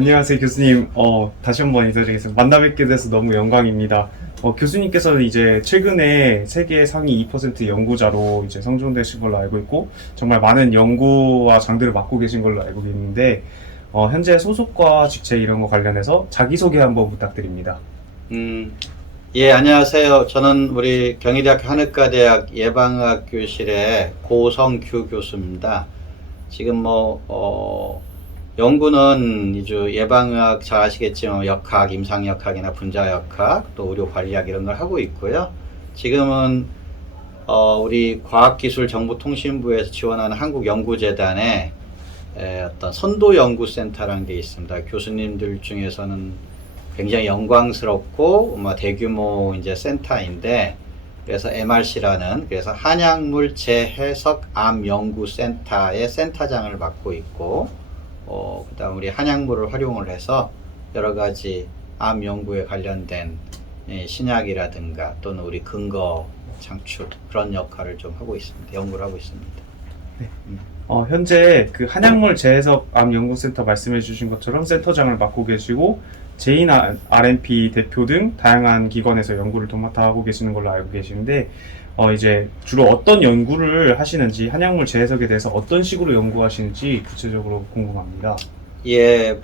안녕하세요, 교수님. 다시 한번 인사드리겠습니다. 만나 뵙게 돼서 너무 영광입니다. 교수님께서는 이제 최근에 세계 상위 2% 연구자로 이제 성종되신 걸로 알고 있고, 정말 많은 연구와 장들을 맡고 계신 걸로 알고 있는데, 현재 소속과 직책 이런 거 관련해서 자기소개 한번 부탁드립니다. 예, 안녕하세요. 저는 우리 경희대학교 한의과대학 예방의학 교실의 고성규 교수입니다. 지금 연구는 이제 예방의학 잘 아시겠지만 역학, 임상역학이나 분자역학, 또 의료관리학 이런 걸 하고 있고요. 지금은 우리 과학기술정보통신부에서 지원하는 한국연구재단에 어떤 선도연구센터라는 게 있습니다. 교수님들 중에서는 굉장히 영광스럽고 대규모 이제 센터인데, 그래서 MRC라는 그래서 한약물 재해석 암 연구센터의 센터장을 맡고 있고, 그다음 우리 한약물을 활용을 해서 여러 가지 암 연구에 관련된 신약이라든가 또는 우리 근거 창출 그런 역할을 좀 하고 있습니다. 연구를 하고 있습니다. 네. 현재 그 한약물 재해석 암 연구센터 말씀해 주신 것처럼 센터장을 맡고 계시고, 제인 RMP 대표 등 다양한 기관에서 연구를 도맡아 하고 계시는 걸로 알고 계시는데, 이제 주로 어떤 연구를 하시는지, 한약물 재해석에 대해서 어떤 식으로 연구하시는지 구체적으로 궁금합니다. 예,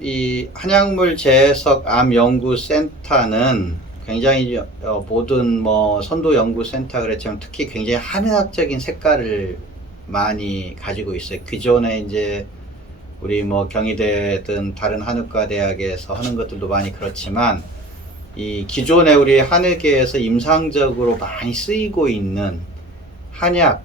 이 한약물 재해석 암 연구센터는 굉장히 모든 선도 연구센터 그랬지만 특히 굉장히 한의학적인 색깔을 많이 가지고 있어요. 기존에 이제 우리 경희대든 다른 한의과 대학에서 하는 것들도 많이 그렇지만, 이 기존에 우리 한의계에서 임상적으로 많이 쓰이고 있는 한약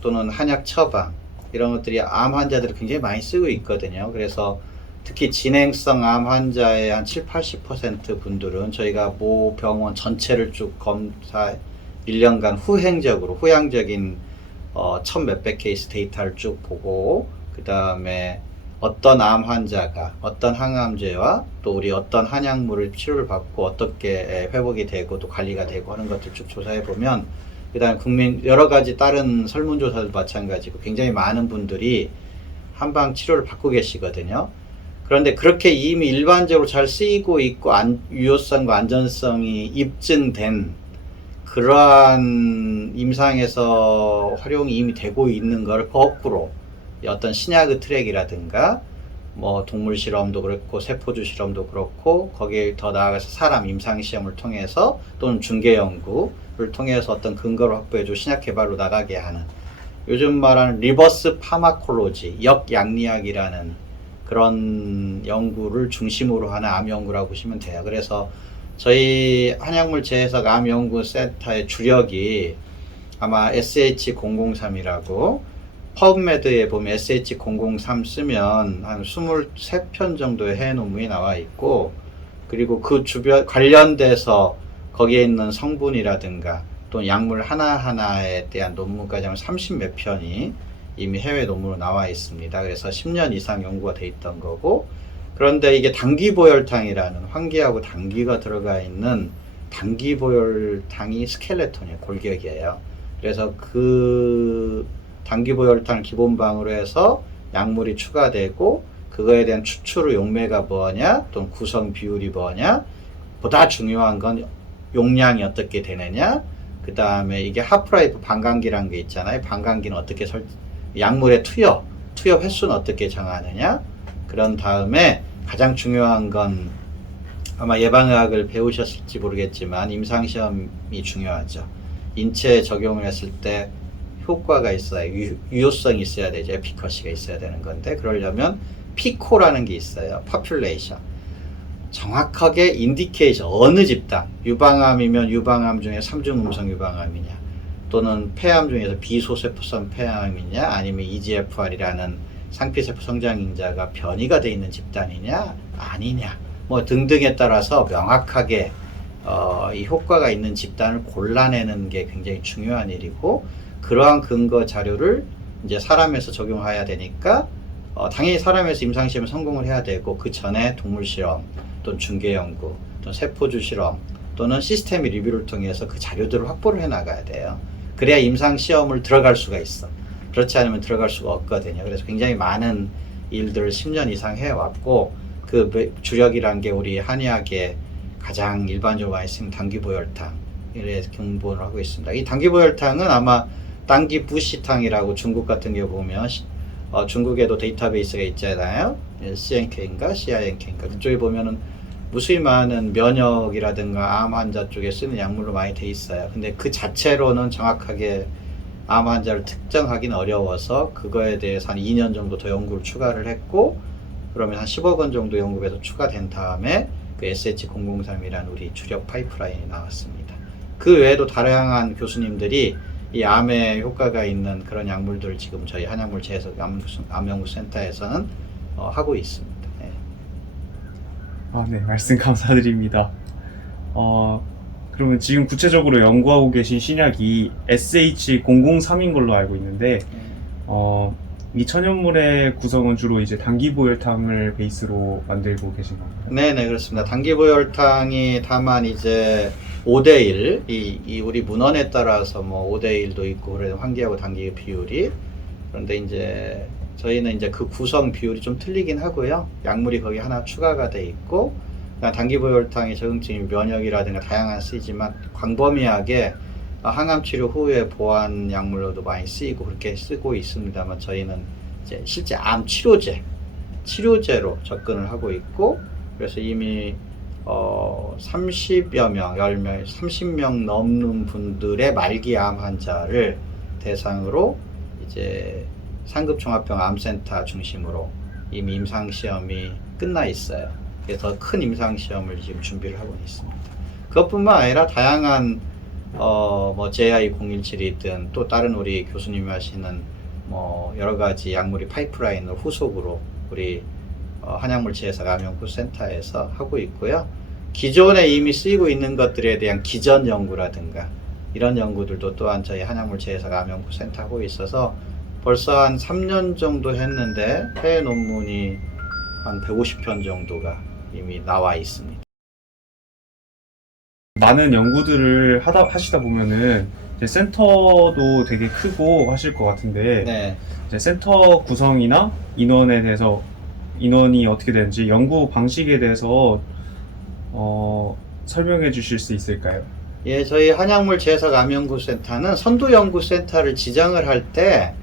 또는 한약 처방 이런 것들이 암 환자들이 굉장히 많이 쓰고 있거든요. 그래서 특히 진행성 암 환자의 한 7~80% 분들은 저희가 모 병원 전체를 쭉 검사 1년간 후향적인 1000 몇백 케이스 데이터를 쭉 보고, 그 다음에 어떤 암 환자가 어떤 항암제와 또 우리 어떤 한약물을 치료를 받고 어떻게 회복이 되고 또 관리가 되고 하는 것들 쭉 조사해 보면, 그 다음 여러 가지 다른 설문조사도 마찬가지고 굉장히 많은 분들이 한방 치료를 받고 계시거든요. 그런데 그렇게 이미 일반적으로 잘 쓰이고 있고 유효성과 안전성이 입증된 그러한 임상에서 활용이 이미 되고 있는 걸 거꾸로 어떤 신약의 트랙이라든가 동물 실험도 그렇고 세포주 실험도 그렇고, 거기에 더 나아가서 사람 임상 시험을 통해서 또는 중개 연구를 통해서 어떤 근거를 확보해주고 신약 개발로 나가게 하는, 요즘 말하는 리버스 파마콜로지, 역양리학이라는 그런 연구를 중심으로 하는 암 연구라고 보시면 돼요. 그래서 저희 한약물 재해석 암 연구센터의 주력이 아마 SH003이라고 퍼브메드에 보면 SH003 쓰면 한 23편 정도의 해외 논문이 나와 있고, 그리고 그 주변 관련돼서 거기에 있는 성분이라든가 또 약물 하나하나에 대한 논문까지 하면 30 몇 편이 이미 해외 논문으로 나와 있습니다. 그래서 10년 이상 연구가 돼 있던 거고, 그런데 이게 당기보혈탕이라는 황기하고 당기가 들어가 있는 당기보혈탕이 스켈레톤이에요. 골격이에요. 그래서 그 당기보혈탕을 기본방으로 해서 약물이 추가되고, 그거에 대한 추출의 용매가 뭐냐 또는 구성 비율이 뭐냐, 보다 중요한 건 용량이 어떻게 되느냐, 그 다음에 이게 하프라이프 반감기라는 게 있잖아요. 반감기는 어떻게 약물의 투여 횟수는 어떻게 정하느냐, 그런 다음에 가장 중요한 건 아마 예방의학을 배우셨을지 모르겠지만 임상시험이 중요하죠. 인체에 적용을 했을 때 효과가 있어야, 유효성이 있어야 되죠. 에피커시가 있어야 되는 건데, 그러려면 피코라는 게 있어요. population. 정확하게 인디케이션, 어느 집단, 유방암이면 유방암 중에 3중 음성 유방암이냐, 또는 폐암 중에서 비소세포성 폐암이냐, 아니면 EGFR이라는 상피세포 성장인자가 변이가 돼 있는 집단이냐 아니냐 등등에 따라서 명확하게 이 효과가 있는 집단을 골라내는 게 굉장히 중요한 일이고, 그러한 근거 자료를 이제 사람에서 적용해야 되니까 당연히 사람에서 임상시험에 성공을 해야 되고, 그 전에 동물 실험 또는 중개 연구 또는 세포주 실험 또는 시스템 리뷰를 통해서 그 자료들을 확보를 해 나가야 돼요. 그래야 임상시험을 들어갈 수가 있어. 그렇지 않으면 들어갈 수가 없거든요. 그래서 굉장히 많은 일들을 10년 이상 해왔고, 주력이란 게 우리 한의학에 가장 일반적으로 많이 쓰는 당귀보혈탕 이래 경보를 하고 있습니다. 이 당귀보혈탕은 아마 당귀부시탕이라고 중국 같은 경우 보면 중국에도 데이터베이스가 있잖아요. CNK인가 CINK인가 그쪽에 보면은 무수히 많은 면역이라든가 암 환자 쪽에 쓰는 약물로 많이 돼 있어요. 근데 그 자체로는 정확하게 암 환자를 특정하기는 어려워서 그거에 대해서 한 2년 정도 더 연구를 추가를 했고 그러면 한 10억 원 정도 연구비에서 추가된 다음에 그 SH003이라는 우리 주력 파이프라인이 나왔습니다. 그 외에도 다양한 교수님들이 이 암에 효과가 있는 그런 약물들을 지금 저희 한약물 제해석 암연구센터에서는 하고 있습니다. 네. 네, 말씀 감사드립니다. 그러면 지금 구체적으로 연구하고 계신 신약이 SH003인 걸로 알고 있는데, 이 천연물의 구성은 주로 이제 당귀보혈탕을 베이스로 만들고 계신 건가요? 네네, 그렇습니다. 당귀보혈탕이 다만 이제 5대1, 이 우리 문헌에 따라서 뭐 5대1도 있고, 그래서 환기하고 당귀의 비율이. 그런데 이제 저희는 이제 그 구성 비율이 좀 틀리긴 하고요. 약물이 거기 하나 추가가 돼 있고, 당귀보혈탕이 적응증 면역이라든가 다양한 쓰이지만 광범위하게 항암 치료 후에 보완 약물로도 많이 쓰이고 그렇게 쓰고 있습니다만 저희는 이제 실제 암 치료제로 접근을 하고 있고 그래서 이미 30여 명, 10명, 30명 넘는 분들의 말기 암 환자를 대상으로 이제 상급 종합병 암센터 중심으로 이미 임상 시험이 끝나 있어요. 그래서 큰 임상 시험을 지금 준비를 하고 있습니다. 그것뿐만 아니라 다양한 뭐 JI017이든 또 다른 우리 교수님이 하시는 뭐 여러 가지 약물이 파이프라인을 후속으로 우리 한약물 제해석 암연구센터에서 하고 있고요. 기존에 이미 쓰이고 있는 것들에 대한 기전 연구라든가 이런 연구들도 또한 저희 한약물 제해석 암연구센터 하고 있어서 벌써 한 3년 정도 했는데 해외 논문이 한 150편 정도가 이미 나와 있습니다. 많은 연구들을 하시다 보면은 이제 센터도 되게 크고 하실 것 같은데, 네. 이제 센터 구성이나 인원에 대해서 인원이 어떻게 되는지 연구 방식에 대해서 설명해 주실 수 있을까요? 예, 저희 한약물 제해석 암연구센터는 선도연구센터를 지정을 할 때,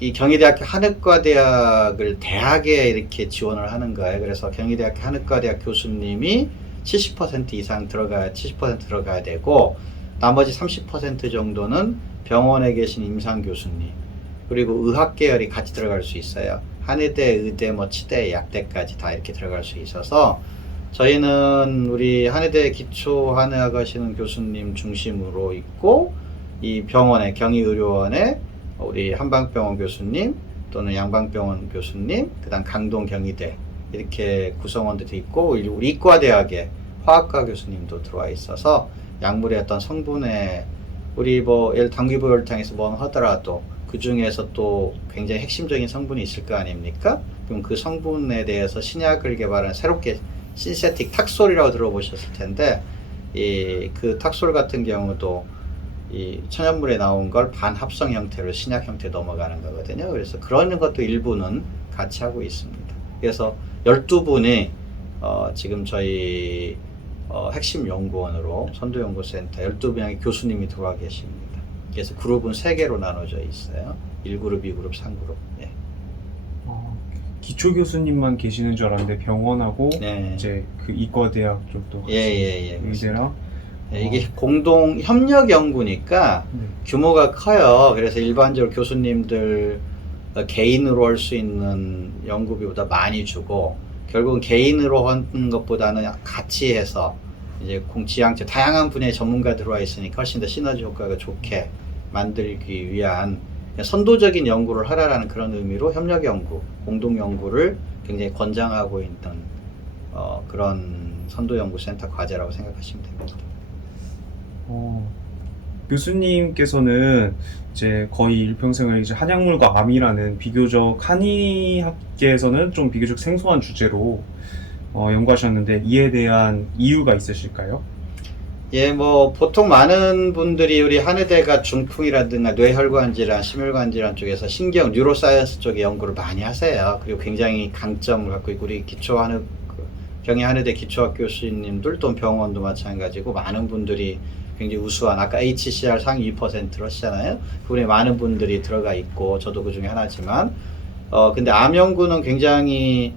이 경희대학교 한의과대학을 대학에 이렇게 지원을 하는 거예요. 그래서 경희대학교 한의과대학 교수님이 70% 이상 70% 들어가야 되고, 나머지 30% 정도는 병원에 계신 임상 교수님, 그리고 의학 계열이 같이 들어갈 수 있어요. 한의대, 의대, 뭐 치대, 약대까지 다 이렇게 들어갈 수 있어서, 저희는 우리 한의대 기초한의학 하시는 교수님 중심으로 있고, 이 병원에, 경희의료원에 우리 한방병원 교수님 또는 양방병원 교수님, 그 다음 강동 경희대 이렇게 구성원들도 있고 우리 이과대학에 화학과 교수님도 들어와 있어서 약물의 어떤 성분에 우리 뭐 예를 당귀보혈탕에서 뭐 하더라도 그 중에서 또 굉장히 핵심적인 성분이 있을 거 아닙니까? 그럼 그 성분에 대해서 신약을 개발한 새롭게 신세틱 탁솔이라고 들어보셨을 텐데 그 탁솔 같은 경우도 이 천연물에 나온 걸 반합성 형태로 신약 형태로 넘어가는 거거든요. 그래서 그런 것도 일부는 같이 하고 있습니다. 그래서 12분이 지금 저희 핵심 연구원으로 선도연구센터 12명의 교수님이 들어와 계십니다. 그래서 그룹은 3개로 나눠져 있어요. 1그룹, 2그룹, 3그룹. 예. 기초 교수님만 계시는 줄 알았는데 병원하고 네. 이제 그 이과대학 쪽도 예. 의대랑 이게 공동 협력 연구니까 규모가 커요. 그래서 일반적으로 교수님들 개인으로 할 수 있는 연구비보다 많이 주고 결국은 개인으로 하는 것보다는 같이 해서 이제 지향적 다양한 분야의 전문가 들어와 있으니까 훨씬 더 시너지 효과가 좋게 만들기 위한 선도적인 연구를 하라라는 그런 의미로 협력 연구, 공동 연구를 굉장히 권장하고 있는 그런 선도 연구센터 과제라고 생각하시면 됩니다. 교수님께서는 이제 거의 일평생을 이제 한약물과 암이라는 비교적 한의학계에서는 좀 비교적 생소한 주제로 연구하셨는데 이에 대한 이유가 있으실까요? 예, 뭐 보통 많은 분들이 우리 한의대가 중풍이라든가 뇌혈관 질환, 심혈관 질환 쪽에서 신경 뉴로사이언스 쪽에 연구를 많이 하세요. 그리고 굉장히 강점을 갖고 있고 우리 경희 한의대 기초학 교수님들 또 병원도 마찬가지고 많은 분들이 굉장히 우수한 아까 HCR 상위 2%로 하시잖아요. 그분에 많은 분들이 들어가 있고 저도 그 중에 하나지만 근데 암 연구는 굉장히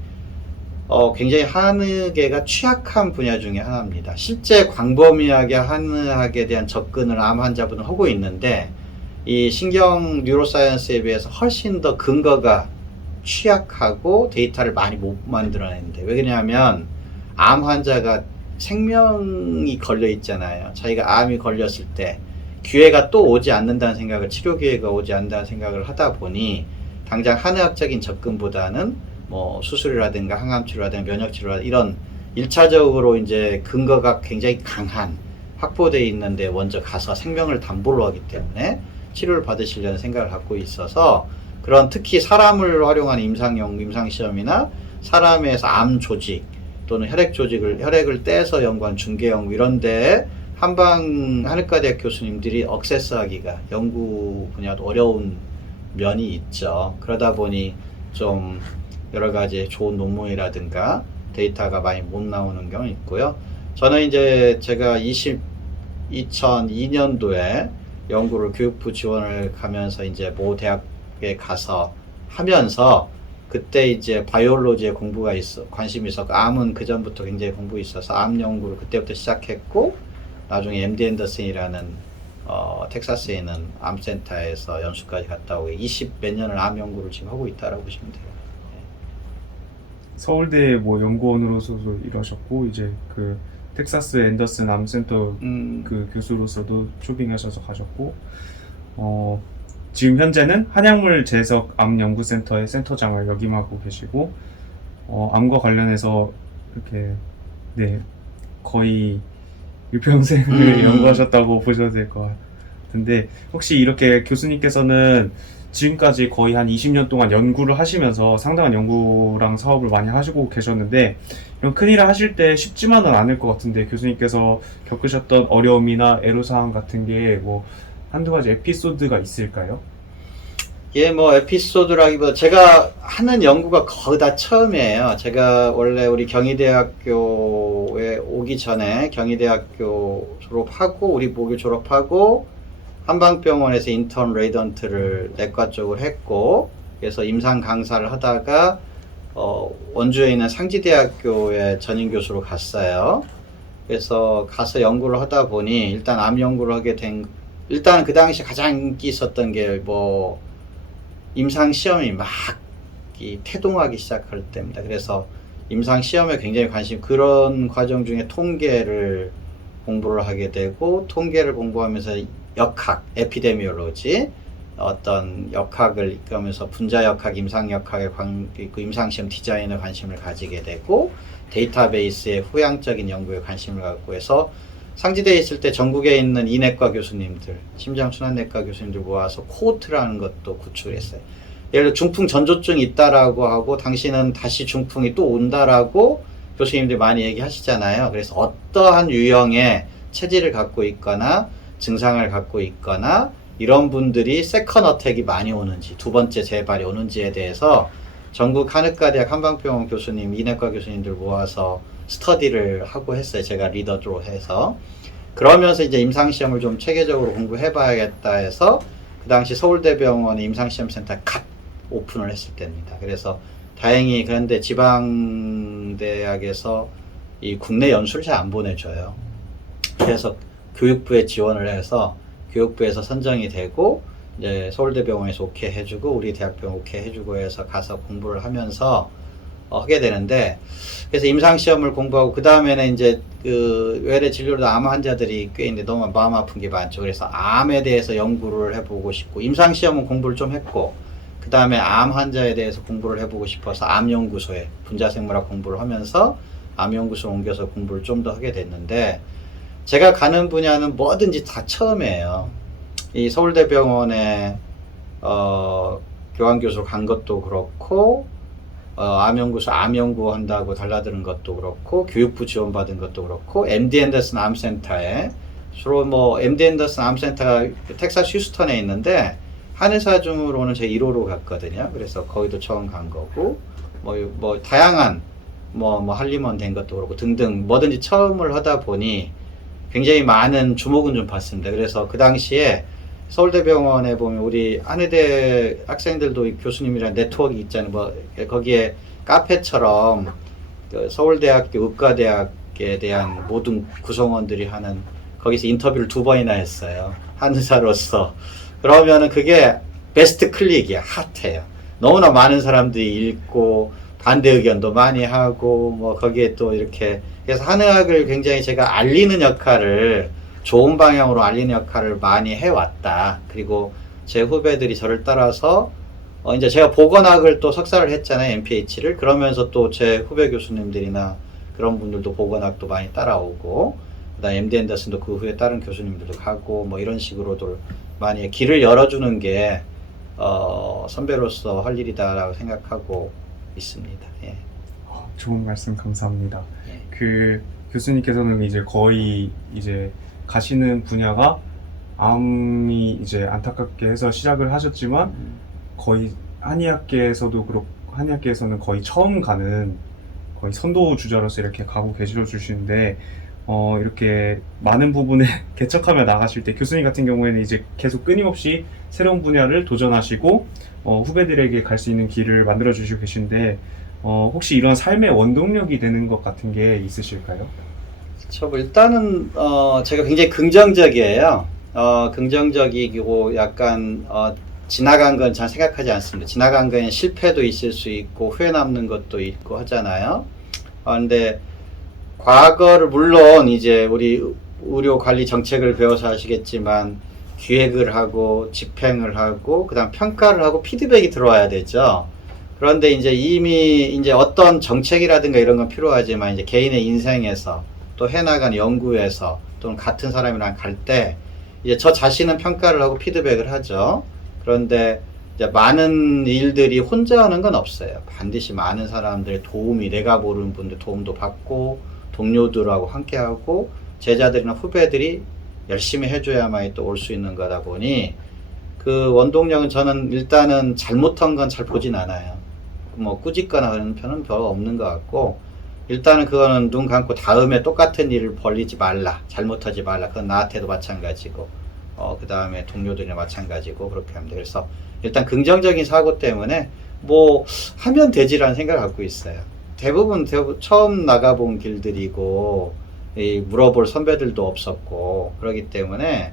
한의계가 취약한 분야 중에 하나입니다. 실제 광범위하게 한의학에 대한 접근을 암 환자분은 하고 있는데 이 신경 뉴로사이언스에 비해서 훨씬 더 근거가 취약하고 데이터를 많이 못 만들어내는데 왜 그러냐면 암 환자가 생명이 걸려 있잖아요. 자기가 암이 걸렸을 때 기회가 또 오지 않는다는 생각을 치료 기회가 오지 않는다는 생각을 하다 보니 당장 한의학적인 접근보다는 뭐 수술이라든가 항암치료라든가 면역치료라든가 이런 1차적으로 이제 근거가 굉장히 강한 확보되어 있는데 먼저 가서 생명을 담보로 하기 때문에 치료를 받으시려는 생각을 갖고 있어서 그런 특히 사람을 활용한 임상시험이나 사람에서 암 조직 또는 혈액을 떼서 연구한 중계 연구 이런 데에 한의과대학 교수님들이 억세스하기가 연구 분야도 어려운 면이 있죠. 그러다 보니 좀 여러 가지 좋은 논문이라든가 데이터가 많이 못 나오는 경우 있고요. 저는 이제 제가 2002년도에 연구를 교육부 지원을 가면서 이제 모 대학에 가서 하면서 그때 이제 바이올로지에 관심이 있었고 암은 그 전부터 굉장히 공부 있어서 암 연구를 그때부터 시작했고 나중에 MD 앤더슨이라는 텍사스에 있는 암센터에서 연수까지 갔다 오고 20 몇 년을 암 연구를 지금 하고 있다라고 보시면 돼요. 서울대 뭐 연구원으로서도 일하셨고 이제 그 텍사스 앤더슨 암센터 그 교수로서도 초빙하셔서 가셨고 지금 현재는 한약물 제석 암연구센터의 센터장을 역임하고 계시고 암과 관련해서 이렇게 네 거의 일평생을 연구하셨다고 보셔도 될 것 같은데 혹시 이렇게 교수님께서는 지금까지 거의 한 20년 동안 연구를 하시면서 상당한 연구랑 사업을 많이 하시고 계셨는데 이런 큰일을 하실 때 쉽지만은 않을 것 같은데 교수님께서 겪으셨던 어려움이나 애로사항 같은 게 뭐 한두 가지 에피소드가 있을까요? 예, 뭐 에피소드라기보다 제가 하는 연구가 거의 다 처음이에요. 제가 원래 우리 경희대학교에 오기 전에 경희대학교 졸업하고 우리 모교 졸업하고 한방병원에서 인턴 레이던트를 내과 쪽을 했고 그래서 임상 강사를 하다가 원주에 있는 상지대학교에 전임 교수로 갔어요. 그래서 가서 연구를 하다 보니 일단 암 연구를 하게 일단 그 당시 가장 인기 있었던 게 뭐 임상 시험이 막 태동하기 시작할 때입니다. 그래서 임상 시험에 굉장히 그런 과정 중에 통계를 공부를 하게 되고 통계를 공부하면서 역학, 에피데미올로지 어떤 역학을 이끌면서 분자 역학, 임상 역학에 임상시험 디자인에 관심을 가지게 되고 데이터베이스의 후향적인 연구에 관심을 갖고 해서 상지대에 있을 때 전국에 있는 이내과 교수님들, 심장순환내과 교수님들 모아서 코호트라는 것도 구출했어요. 예를 들어 중풍 전조증이 있다라고 하고 당신은 다시 중풍이 또 온다라고 교수님들이 많이 얘기하시잖아요. 그래서 어떠한 유형의 체질을 갖고 있거나 증상을 갖고 있거나 이런 분들이 세컨 어택이 많이 오는지 두 번째 재발이 오는지에 대해서 전국 한의과대학 한방병원 교수님, 이내과 교수님들 모아서 스터디를 하고 했어요. 제가 리더로 해서. 그러면서 이제 임상시험을 좀 체계적으로 공부해봐야겠다 해서 그 당시 서울대병원의 임상시험센터 갓 오픈을 했을 때입니다. 그래서 다행히 그런데 지방대학에서 이 국내 연수를 잘 안 보내줘요. 그래서 교육부에 지원을 해서 교육부에서 선정이 되고 이제 서울대병원에서 오케이 해주고 우리 대학병원 오케이 해주고 해서 가서 공부를 하면서 하게 되는데 그래서 임상시험을 공부하고 그 다음에는 이제 그 외래 진료로 암 환자들이 꽤 있는데 너무 마음 아픈 게 많죠. 그래서 암에 대해서 연구를 해보고 싶고 임상시험은 공부를 좀 했고 그 다음에 암 환자에 대해서 공부를 해보고 싶어서 암연구소에 분자생물학 공부를 하면서 암연구소 옮겨서 공부를 좀 더 하게 됐는데 제가 가는 분야는 뭐든지 다 처음이에요. 이 서울대병원에 교환교수로 간 것도 그렇고 암연구소 암연구한다고 달라드는 것도 그렇고 교육부 지원받은 것도 그렇고 MD 앤더슨 암센터에 주로 뭐 MD 앤더슨 암센터가 텍사스 휴스턴에 있는데 한 회사 중으로는 제 1호로 갔거든요. 그래서 거기도 처음 간 거고 뭐 다양한 뭐 할리먼 된 것도 그렇고 등등 뭐든지 처음을 하다 보니 굉장히 많은 주목은 좀 받습니다. 그래서 그 당시에 서울대병원에 보면 우리 한의대 학생들도 교수님이랑 네트워크 있잖아요. 뭐 거기에 카페처럼 그 서울대학교 의과대학에 대한 모든 구성원들이 하는 거기서 인터뷰를 2번이나 했어요. 한의사로서. 그러면은 그게 베스트 클릭이야. 핫해요. 너무나 많은 사람들이 읽고 반대 의견도 많이 하고 뭐 거기에 또 이렇게 그래서 한의학을 굉장히 제가 알리는 역할을 좋은 방향으로 알리는 역할을 많이 해왔다. 그리고 제 후배들이 저를 따라서 이제 제가 보건학을 또 석사를 했잖아요. MPH를. 그러면서 또 제 후배 교수님들이나 그런 분들도 보건학도 많이 따라오고 그다음 MD 앤더슨도 그 후에 다른 교수님들도 가고 뭐 이런 식으로도 많이 길을 열어주는 게 선배로서 할 일이다라고 생각하고 있습니다. 예. 좋은 말씀 감사합니다. 예. 그 교수님께서는 이제 거의 이제 가시는 분야가 암이 이제 안타깝게 해서 시작을 하셨지만 거의 한의학계에서도 그렇고 한의학계에서는 거의 처음 가는 거의 선도 주자로서 이렇게 가고 계시려 주시는데 이렇게 많은 부분에 개척하며 나가실 때 교수님 같은 경우에는 이제 계속 끊임없이 새로운 분야를 도전하시고 후배들에게 갈 수 있는 길을 만들어 주시고 계신데 혹시 이런 삶의 원동력이 되는 것 같은 게 있으실까요? 일단은 제가 굉장히 긍정적이에요. 긍정적이고 약간 지나간 건 잘 생각하지 않습니다. 지나간 거에는 실패도 있을 수 있고 후회 남는 것도 있고 하잖아요. 근데 과거를 물론 이제 우리 의료 관리 정책을 배워서 아시겠지만 기획을 하고 집행을 하고 그다음 평가를 하고 피드백이 들어와야 되죠. 그런데 이제 이미 이제 어떤 정책이라든가 이런 건 필요하지만 이제 개인의 인생에서 또 해나가는 연구에서 또는 같은 사람이랑 갈 때 이제 저 자신은 평가를 하고 피드백을 하죠. 그런데 이제 많은 일들이 혼자 하는 건 없어요. 반드시 많은 사람들의 도움이 내가 모르는 분들 도움도 받고 동료들하고 함께하고 제자들이나 후배들이 열심히 해줘야만이 또 올 수 있는 거다 보니 그 원동력은 저는 일단은 잘못한 건 잘 보진 않아요. 뭐 꾸짖거나 그런 편은 별로 없는 것 같고 일단은 그거는 눈 감고 다음에 똑같은 일을 벌리지 말라, 잘못하지 말라. 그건 나한테도 마찬가지고 그 다음에 동료들이나 마찬가지고 그렇게 합니다. 그래서 일단 긍정적인 사고 때문에 뭐 하면 되지라는 생각을 갖고 있어요. 대부분 처음 나가본 길들이고 물어볼 선배들도 없었고 그렇기 때문에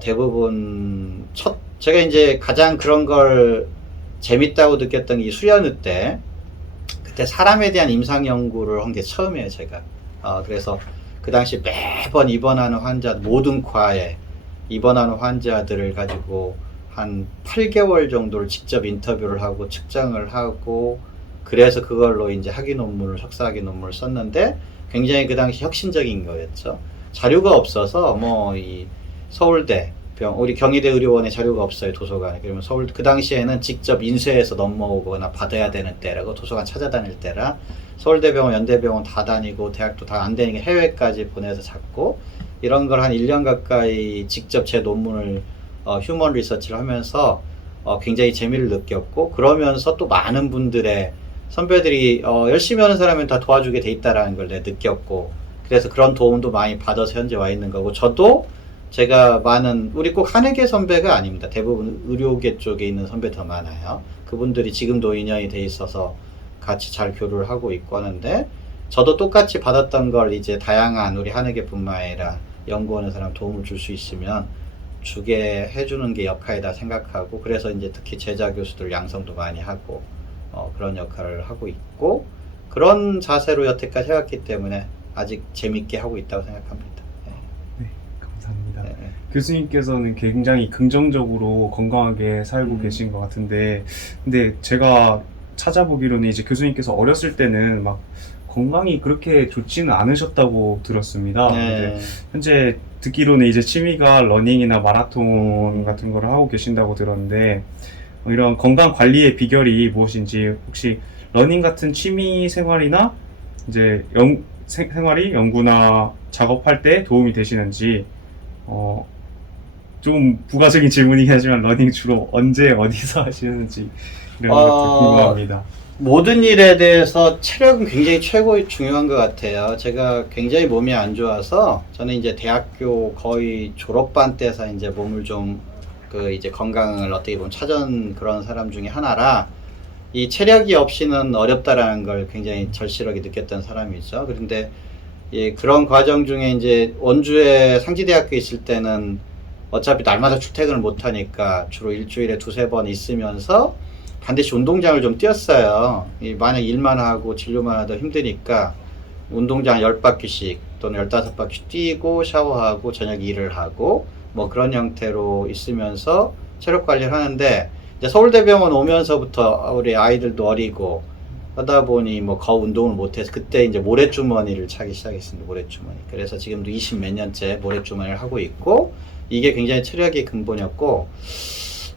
대부분 제가 이제 가장 그런 걸 재밌다고 느꼈던 게 수련회 때 그때 사람에 대한 임상 연구를 한 게 처음이에요. 제가 그래서 그 당시 매번 입원하는 환자 모든 과에 입원하는 환자들을 가지고 한 8개월 정도를 직접 인터뷰를 하고 측정을 하고 그래서 그걸로 이제 석사학위 논문을 썼는데 굉장히 그 당시 혁신적인 거였죠. 자료가 없어서 뭐 이 서울대 우리 경희대 의료원에 자료가 없어요. 도서관에. 그러면 그 당시에는 직접 인쇄해서 넘어오거나 받아야 되는 때라고 도서관 찾아다닐 때라 서울대병원, 연대병원 다 다니고 대학도 다 안 되니까 해외까지 보내서 찾고 이런 걸 한 1년 가까이 직접 제 논문을 휴먼 리서치를 하면서 굉장히 재미를 느꼈고 그러면서 또 많은 분들의 선배들이 열심히 하는 사람은 다 도와주게 돼 있다라는 걸 내가 느꼈고 그래서 그런 도움도 많이 받아서 현재 와 있는 거고 저도 제가 우리 꼭 한의계 선배가 아닙니다. 대부분 의료계 쪽에 있는 선배 더 많아요. 그분들이 지금도 인연이 돼 있어서 같이 잘 교류를 하고 있고 하는데 저도 똑같이 받았던 걸 이제 다양한 우리 한의계뿐만 아니라 연구하는 사람 도움을 줄 수 있으면 주게 해주는 게 역할이다 생각하고 그래서 이제 특히 제자 교수들 양성도 많이 하고 그런 역할을 하고 있고 그런 자세로 여태까지 해왔기 때문에 아직 재밌게 하고 있다고 생각합니다. 네, 감사합니다. 네. 교수님께서는 굉장히 긍정적으로 건강하게 살고 계신 것 같은데 근데 제가 찾아보기로는 이제 교수님께서 어렸을 때는 막 건강이 그렇게 좋지는 않으셨다고 들었습니다. 근데 현재 듣기로는 이제 취미가 러닝이나 마라톤 같은 거를 하고 계신다고 들었는데 이런 건강 관리의 비결이 무엇인지 혹시 러닝 같은 취미 생활이나 이제 생활이 연구나 작업할 때 도움이 되시는지 좀 부가적인 질문이긴 하지만 러닝 주로 언제 어디서 하시는지 이런 것도 궁금합니다. 모든 일에 대해서 체력은 굉장히 최고 중요한 것 같아요. 제가 굉장히 몸이 안 좋아서 저는 이제 대학교 거의 졸업반 때서 이제 몸을 좀 이제 건강을 어떻게 보면 찾은 그런 사람 중에 하나라 이 체력이 없이는 어렵다라는 걸 굉장히 절실하게 느꼈던 사람이죠. 그런데 예, 그런 과정 중에 이제 원주에 상지대학교에 있을 때는 어차피 날마다 출퇴근을 못 하니까 주로 일주일에 두세 번 있으면서 반드시 운동장을 좀 뛰었어요. 만약 일만 하고 진료만 하다 힘드니까 운동장 10바퀴씩 또는 15바퀴 뛰고 샤워하고 저녁 일을 하고 뭐 그런 형태로 있으면서 체력 관리를 하는데 이제 서울대병원 오면서부터 우리 아이들도 어리고 하다 보니 뭐 운동을 못해서 그때 이제 모래주머니를 차기 시작했습니다. 모래주머니. 그래서 지금도 20 몇 년째 모래주머니를 하고 있고 이게 굉장히 체력의 근본이었고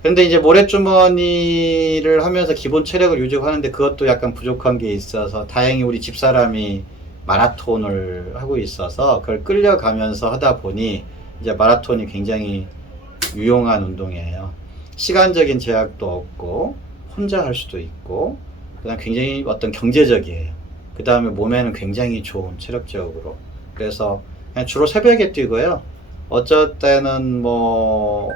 근데 이제 모래주머니를 하면서 기본 체력을 유지하고 하는데 그것도 약간 부족한 게 있어서 다행히 우리 집사람이 마라톤을 하고 있어서 그걸 끌려가면서 하다 보니 이제 마라톤이 굉장히 유용한 운동이에요. 시간적인 제약도 없고 혼자 할 수도 있고 그다음 굉장히 어떤 경제적이에요. 그 다음에 몸에는 굉장히 좋은 체력적으로. 그래서 그냥 주로 새벽에 뛰고요. 어쩔 때는 뭐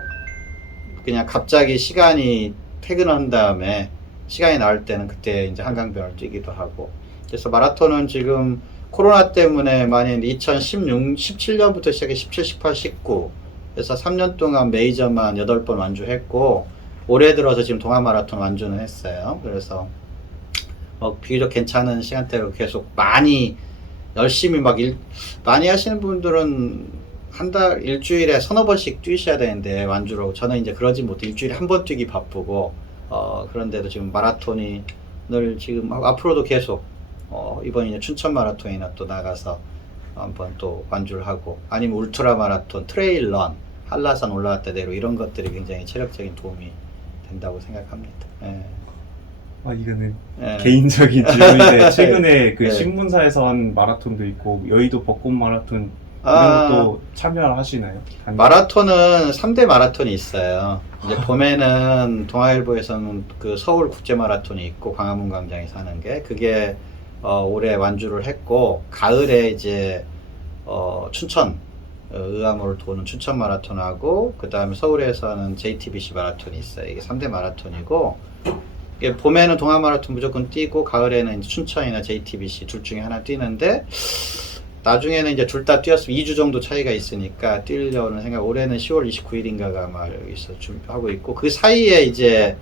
그냥 갑자기 시간이 퇴근한 다음에 시간이 나을 때는 그때 이제 한강변을 뛰기도 하고. 그래서 마라톤은 지금 코로나 때문에 많이 2016, 17년부터 시작해 17, 18, 19. 그래서 3년 동안 메이저만 8번 완주했고 올해 들어서 지금 동아 마라톤 완주는 했어요. 그래서 비교적 괜찮은 시간대로 계속 많이 열심히 많이 하시는 분들은 한 달 일주일에 서너 번씩 뛰셔야 되는데 완주로 저는 이제 그러지 못해 일주일에 한 번 뛰기 바쁘고 그런데도 지금 마라톤이 늘 지금 앞으로도 계속 이번 이제 춘천 마라톤이나 또 나가서 한번 또 완주를 하고 아니면 울트라 마라톤, 트레일런, 한라산 올라갔다 내려 이런 것들이 굉장히 체력적인 도움이 된다고 생각합니다. 예. 이거는 예. 개인적인 질문인데 최근에 그 예. 신문사에서 한 마라톤도 있고 여의도 벚꽃 마라톤 이런 것도 참여를 하시나요? 마라톤은 3대 마라톤이 있어요. 이제 봄에는 동아일보에서는 그 서울 국제 마라톤이 있고 광화문 광장에서 하는 게 그게 올해 완주를 했고 가을에 이제 춘천 의암호를 도는 춘천 마라톤하고 그 다음에 서울에서 하는 JTBC 마라톤이 있어요. 이게 3대 마라톤이고 이게 봄에는 동아 마라톤 무조건 뛰고 가을에는 이제 춘천이나 JTBC 둘 중에 하나 뛰는데 나중에는 이제 둘 다 뛰었으면 2주 정도 차이가 있으니까 뛰려는 생각. 올해는 10월 29일인가가 아마 여기서 준비하고 있고 그 사이에 이제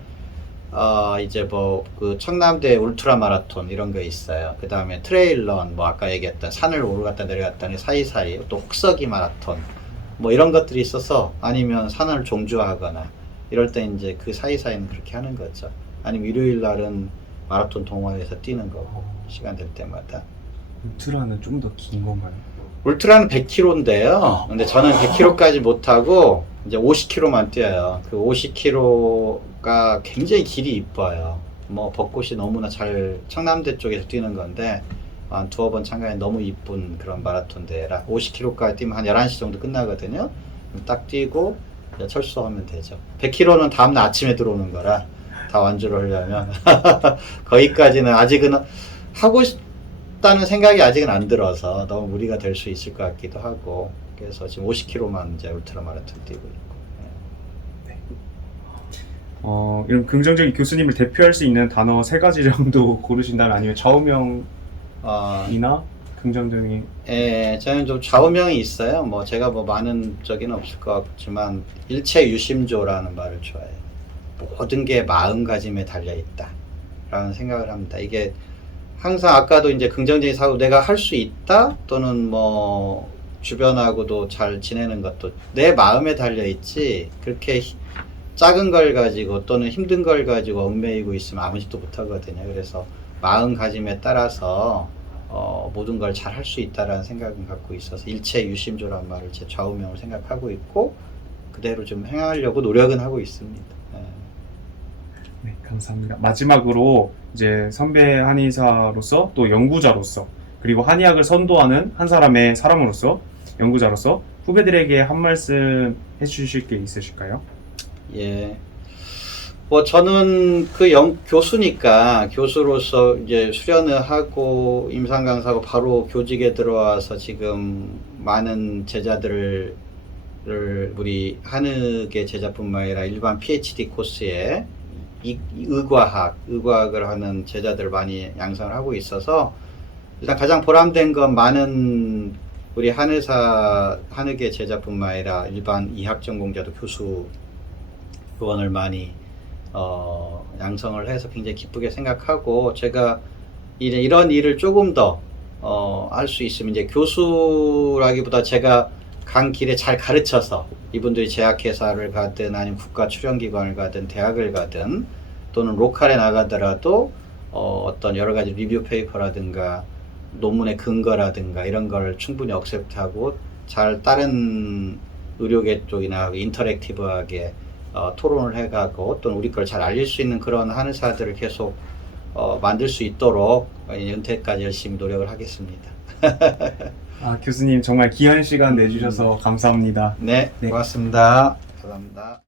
뭐 그 청남대 울트라 마라톤 이런 거 있어요. 그 다음에 트레일런 뭐 아까 얘기했던 산을 오르갔다 내려갔다는 사이사이 또 혹서기 마라톤 뭐 이런 것들이 있어서 아니면 산을 종주하거나 이럴 때 이제 그 사이사이는 그렇게 하는 거죠. 아니면 일요일 날은 마라톤 동호회에서 뛰는 거 시간 될 때마다. 울트라는 좀 더 긴 건가요? 울트라는 100km인데요. 근데 저는 100km까지 못하고 이제 50km만 뛰어요. 그 50km가 굉장히 길이 이뻐요. 뭐 벚꽃이 너무나 잘 청남대 쪽에서 뛰는 건데 한 두어 번 참가해 너무 이쁜 그런 마라톤 대회라 50km까지 뛰면 한 11시 정도 끝나거든요. 딱 뛰고 이제 철수하면 되죠. 100km는 다음날 아침에 들어오는 거라 다 완주를 하려면 거기까지는 아직은 하고 싶다는 생각이 아직은 안 들어서 너무 무리가 될 수 있을 것 같기도 하고 그래서 지금 50km만 이제 울트라 마라톤 뛰고 있고. 이런 긍정적인 교수님을 대표할 수 있는 단어 3가지 정도 고르신다면 아니면 좌우명이나 긍정적인 저는 좀 좌우명이 있어요. 뭐 제가 뭐 많은 적은 없을 것 같지만 일체유심조라는 말을 좋아해요. 모든 게 마음가짐에 달려 있다 라는 생각을 합니다. 이게 항상 아까도 이제 긍정적인 사고 내가 할 수 있다 또는 뭐 주변하고도 잘 지내는 것도 내 마음에 달려 있지 그렇게 작은 걸 가지고 또는 힘든 걸 가지고 얽매이고 있으면 아무 짓도 못 하거든요. 그래서 마음가짐에 따라서 모든 걸 잘 할 수 있다라는 생각을 갖고 있어서 일체유심조라는 말을 제 좌우명을 생각하고 있고 그대로 좀 행하려고 노력은 하고 있습니다. 네, 감사합니다. 마지막으로 이제 선배 한의사로서 또 연구자로서 그리고 한의학을 선도하는 한 사람의 사람으로서 연구자로서 후배들에게 한 말씀 해주실 게 있으실까요? 예. 뭐 저는 그 교수니까 교수로서 이제 수련을 하고 임상 강사하고 바로 교직에 들어와서 지금 많은 제자들을 우리 한의계 제자뿐만 아니라 일반 PhD 코스에 의과학을 하는 제자들을 많이 양성을 하고 있어서 일단 가장 보람된 건 많은 우리 한의계 제자뿐만 아니라 일반 이학 전공자도 교수 교원을 많이 양성을 해서 굉장히 기쁘게 생각하고, 제가 이제 이런 일을 조금 더 할 수 있으면, 이제 교수라기보다 제가 간 길에 잘 가르쳐서 이분들이 제약회사를 가든 아니면 국가 출연기관을 가든 대학을 가든 또는 로컬에 나가더라도 어떤 여러 가지 리뷰 페이퍼라든가 논문의 근거라든가 이런 걸 충분히 억셉트하고 잘 다른 의료계 쪽이나 인터랙티브하게 토론을 해가고 또는 우리 걸 잘 알릴 수 있는 그런 한의사들을 계속 만들 수 있도록 은퇴까지 열심히 노력을 하겠습니다. 교수님 정말 귀한 시간 내주셔서 감사합니다. 네, 네. 고맙습니다. 감사합니다.